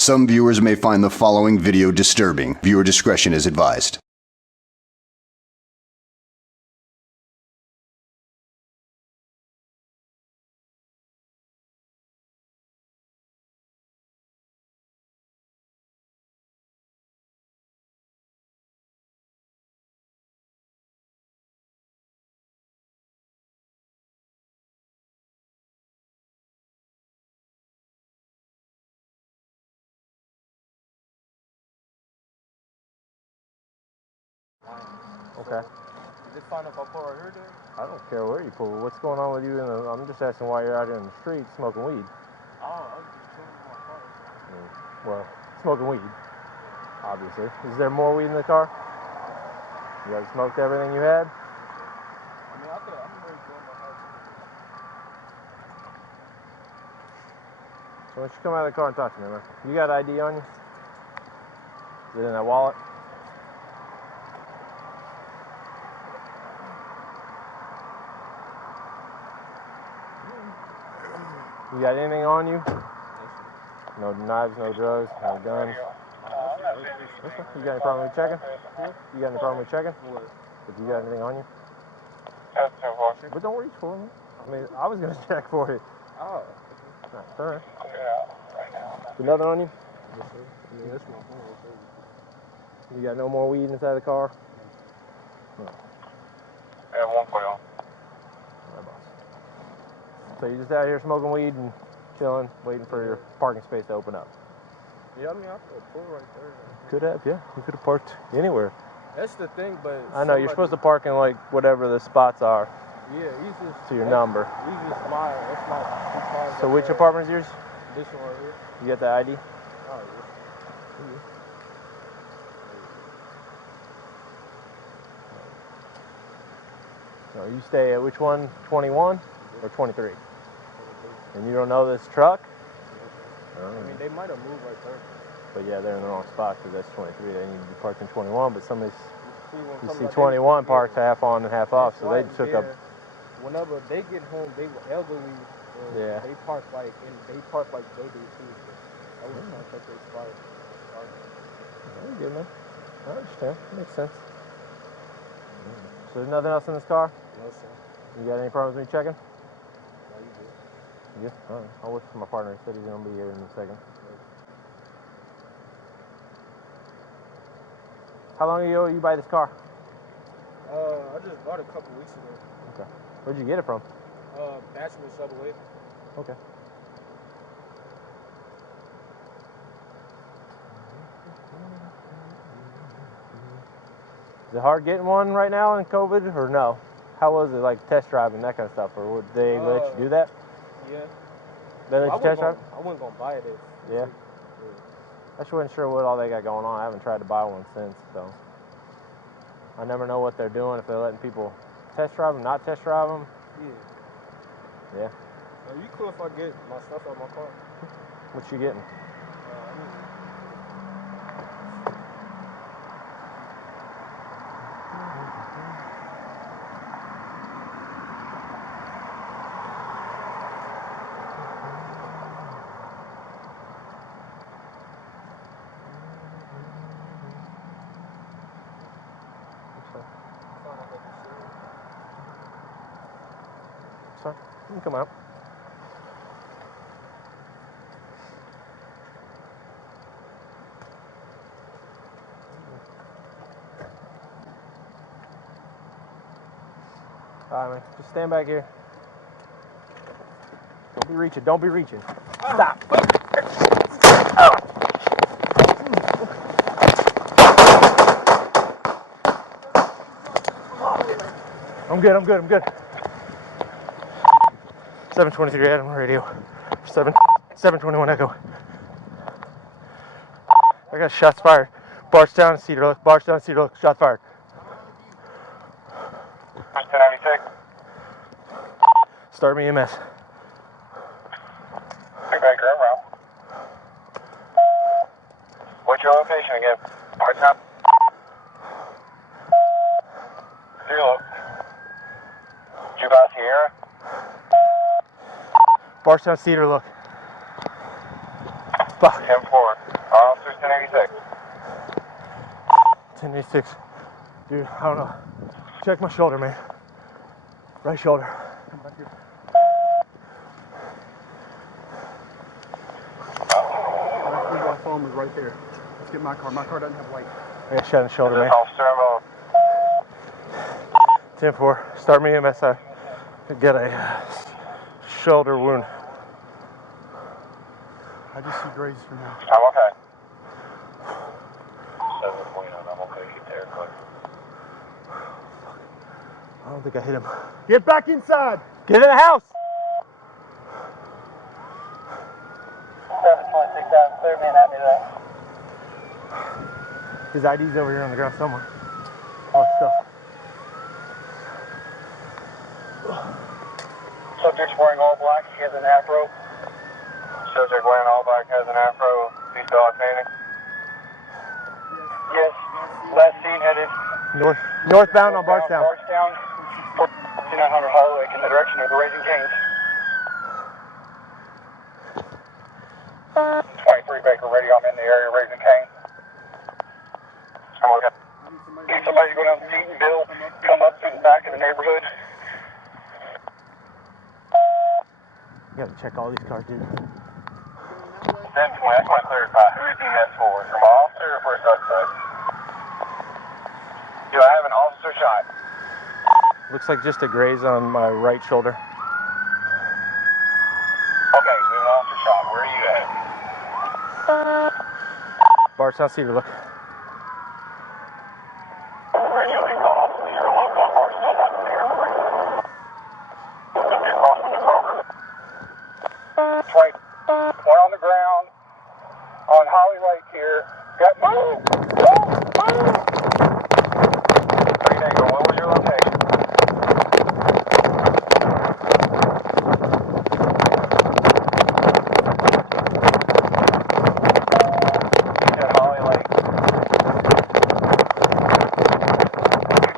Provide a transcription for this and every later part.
Some viewers may find the following video disturbing. Viewer discretion is advised. Okay. Is it fine if I pull right here, dude? I don't care where you pull. What's going on with you? I'm just asking why you're out here in the street smoking weed. Oh, I was just chilling in my car. Well, smoking weed, obviously. Is there more weed in the car? You guys smoked everything you had? I mean, I'm ready to go in my house. So why don't you come out of the car and talk to me, man? You got ID on you? Is it in that wallet? You got anything on you? No knives, no drugs, no guns? You got any problem with checking? You got any problem with checking? What? If you got anything on you? But don't reach for me. I mean, I was going to check for it. Oh. That's all right. There's nothing on you? Yes, sir. Yeah, that's my phone. You got no more weed inside the car? No. Yeah, 1 for you. All right, boss. So you're just out here smoking weed and chilling, waiting for your parking space to open up? Yeah, I mean, I could pull right there. Could have, yeah. You could have parked anywhere. That's the thing, but... I know, you're supposed to park in, like, whatever the spots are. Yeah, he's just... To your number. He's just my... That's not... So which apartment is yours? This one right here. You got the ID? Oh, yeah. So you stay at which one? 21 or 23? And you don't know this truck? I mean, they might have moved right there. But yeah, they're in the wrong spot because that's 23. They need to be parked in 21, but somebody's... You see like 21 parked half on and half off, so they right, took yeah. up... Whenever they get home, they were elderly. Yeah. They park like they do too. I was trying to check their spot. You're good, man. I understand. Makes sense. So there's nothing else in this car? No, sir. You got any problems with me checking? No, you good. Yeah. All right. I'll wait for my partner. He said he's gonna be here in a second. How long ago you buy this car? I just bought it a couple weeks ago. Okay. Where'd you get it from? Bachelor Subway. Okay. Is it hard getting one right now in COVID or no? How was it, like test driving, that kind of stuff? Or would they let you do that? Yeah. They let you test drive? I wasn't gonna buy it if. Yeah. I just wasn't sure what all they got going on. I haven't tried to buy one since, so. I never know what they're doing, if they're letting people test drive them, not test drive them. Yeah. Yeah. Are you cool if I get my stuff out of my car? What you getting? Sorry, you can come out. All right, man. Just stand back here. Don't be reaching. Don't be reaching. Stop. I'm good. I'm good. I'm good. 723 Adam radio. 721 Echo. I got shots fired. Bardstown, Cedar Look. Bardstown, Cedar Look. Shots fired. 1096. Start me EMS. Baker, en route. What's your location again? Bardstown. Cedar Look. Did you pass Sierra? Bardstown, Cedar Look. Fuck. 10-4. Officers 1086. 1086. Dude, I don't know. Check my shoulder, man. Right shoulder. Come back here. I saw him was right there. Let's get my car. My car doesn't have light. I got shot in the shoulder, man. Officer involved. 10-4. Start me EMS. I get a shoulder wound. I just see graze for now. I'm okay. 7-point, I'm okay. Keep there, quick. I don't think I hit him. Get back inside! Get in the house! 726 out, clear man, happy that. His ID's over here on the ground somewhere. All his stuff. Subject's wearing all black, he has an afro. Subject wearing all black has an afro. He's still outstanding? Yes. Last seen headed Northbound on Bardstown. Bardstown. 2900 Holloway in the direction of the Raising Cane's. 23 Baker Radio, I'm in the area of Raising Cane. I'm okay. Need somebody to go down to Deatonville, come up through the back of the neighborhood. You gotta check all these cars, dude. 10-20, that's my clarify. Who is EMS for? For my officer or for a suspect? Do I have an officer shot? Looks like just a graze on my right shoulder. Okay, we have an officer shot. Where are you at? Bardstown Cedar, look. Regulating the officer. You're locked on Bardstown here. Get crossing the cover. 20. One on the ground. On Holly Lake here. Got move! Move! Tango, what was your location? At Holly Lake.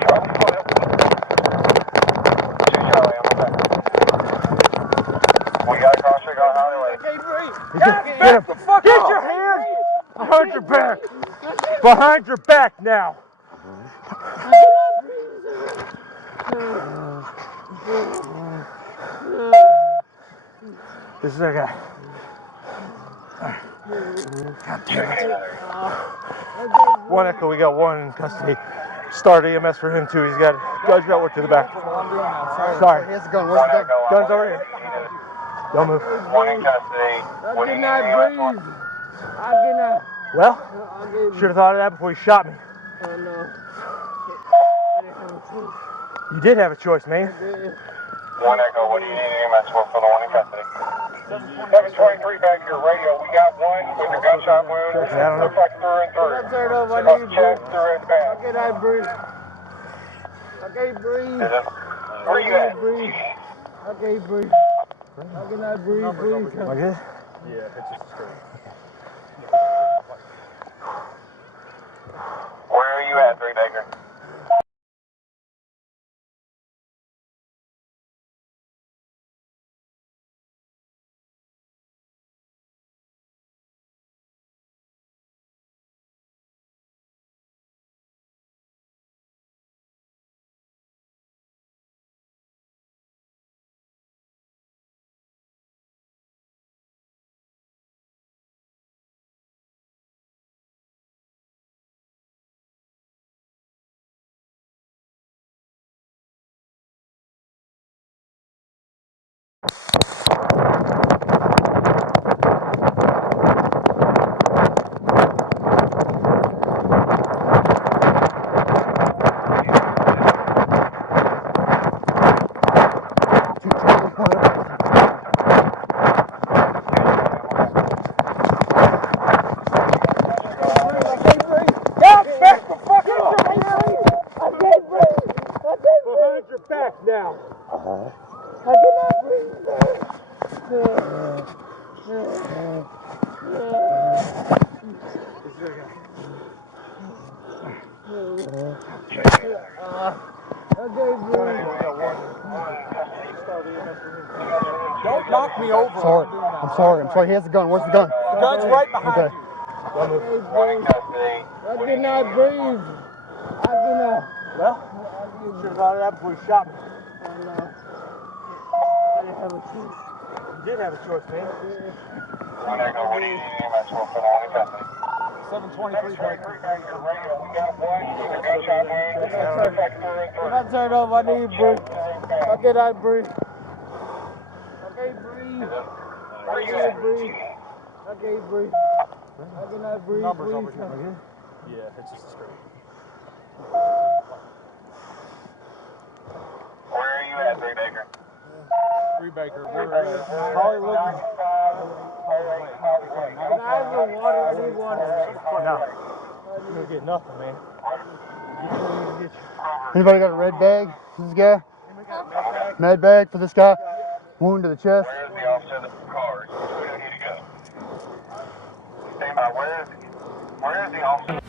Charlie, hold up. 2 Charlie, I'm okay. We got a cross check on Holly Lake. Get him! Get your hands behind your back! Behind your back now! This is our guy. God damn it. One Echo, we got one in custody. Start EMS for him too. He's got work to the back. Sorry. Here's the gun. Where's the gun? Gun's over here. Don't move. One in custody. What do you need? Well, should have thought of that before you shot me. You did have a choice, man. One Echo, what do you need EMS for the one in custody? 723 back here, radio. We got one with a gunshot wound. I don't know. Looks like through and through. Across the chest, through his back. I can't breathe. I can't breathe. Is it? Where are you at? I can't breathe. I cannot breathe. Please. Like this? Yeah, it's just straight. Where are you at, 3 Baker? Don't knock me over. I'm sorry. He has the gun. Where's the gun? gun's right behind Okay. you. I cannot breathe. I cannot. Well, you should have thought of that before you shot me. I know. I didn't have a choice. You did have a choice, man. 723 Baker. If I turn off, I need to breathe. I cannot breathe. I can't breathe. I can't breathe. I can't breathe. I cannot breathe. Numbers over Please. here. Yeah, it's just straight. Where are you at, 3 Baker? 3 Baker. We're probably looking. Can I have some water? I need water. No. You're gonna get nothing, man. Anybody got a red bag for this guy? Med bag for this guy? Wound to the chest? Where's the officer in the car? We don't need to go. Stand by. Where is the officer?